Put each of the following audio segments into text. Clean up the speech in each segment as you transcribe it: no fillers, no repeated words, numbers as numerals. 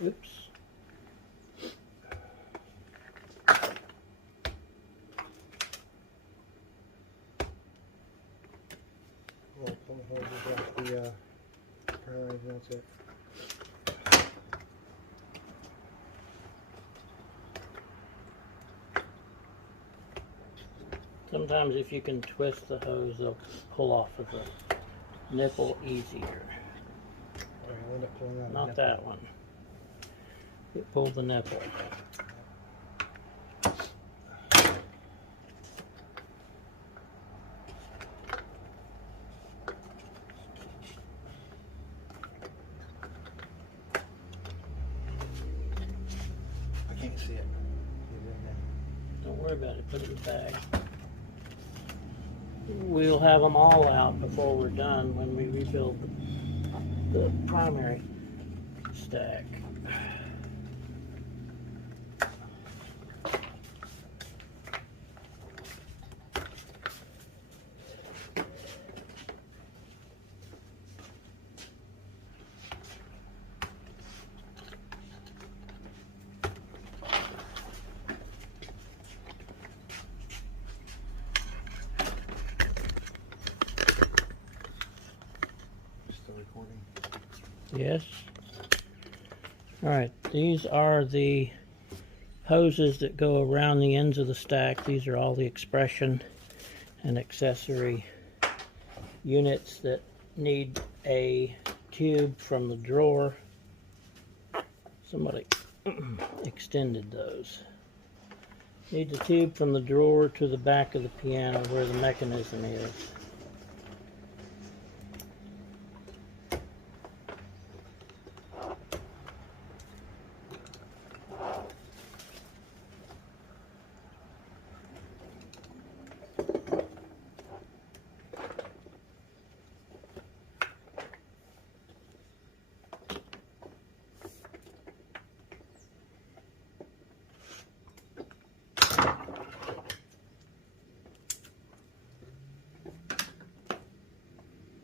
Oops. Pull the hoses off the primer, that's it. Sometimes if you can twist the hose, they'll pull off of the nipple easier. I'll end up pulling out Not the that one. It pulled the nipple. I can't see it. Don't worry about it, put it in the bag. We'll have them all out before we're done when we rebuild the primary stack. Still recording. Yes. Alright, these are the hoses that go around the ends of the stack. These are all the expression and accessory units that need a tube from the drawer. Somebody extended those. Need the tube from the drawer to the back of the piano where the mechanism is.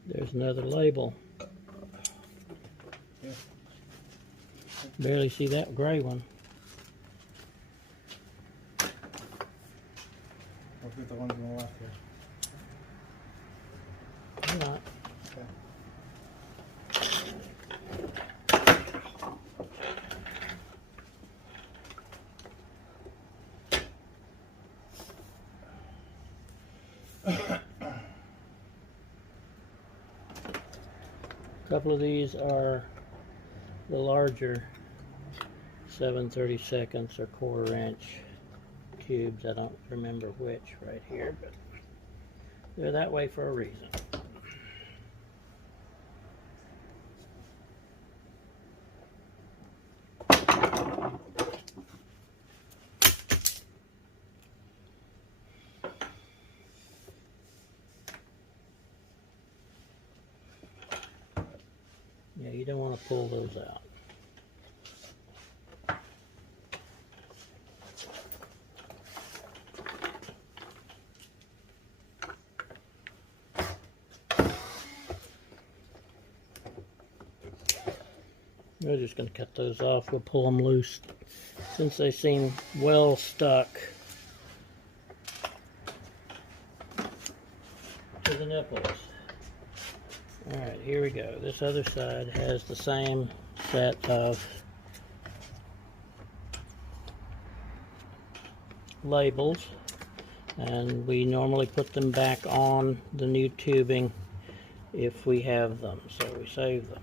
There's another label. Yeah. Barely see that gray one. Look at the ones on the left here. I'm not. Okay. A couple of these are the larger 7/32 or 1/4 inch tubes. I don't remember which right here, but they're that way for a reason. Yeah, you don't want to pull those out. We're just going to cut those off. We'll pull them loose since they seem well stuck to the nipples. Alright, here we go. This other side has the same set of labels, and we normally put them back on the new tubing if we have them, so we save them.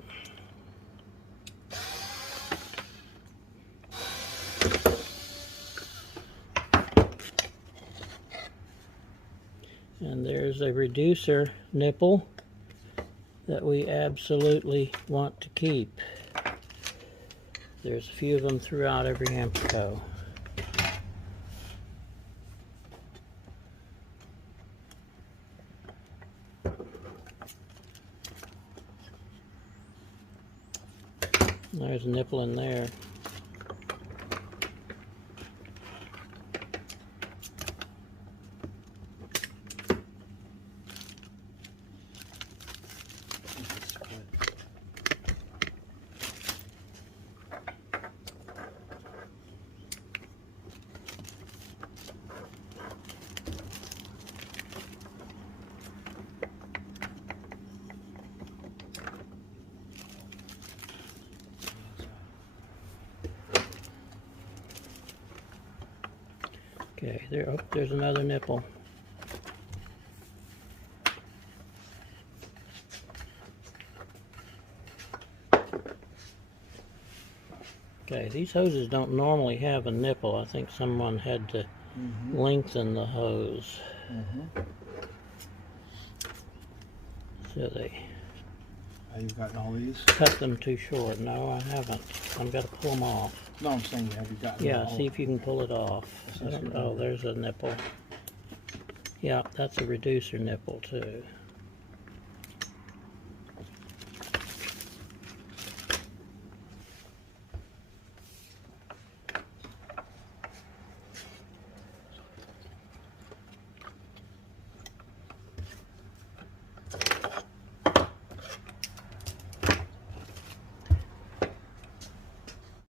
And there's a reducer nipple that we absolutely want to keep. There's a few of them throughout every ampico. There's a nipple in there. Okay, there's another nipple. Okay, these hoses don't normally have a nipple. I think someone had to lengthen the hose. So they You've gotten all these? cut them too short. No, I haven't. I've got to pull them off. No, I'm saying, have you gotten Yeah, all? see if you can pull it off. Oh, there's a nipple. Yeah, that's a reducer nipple too.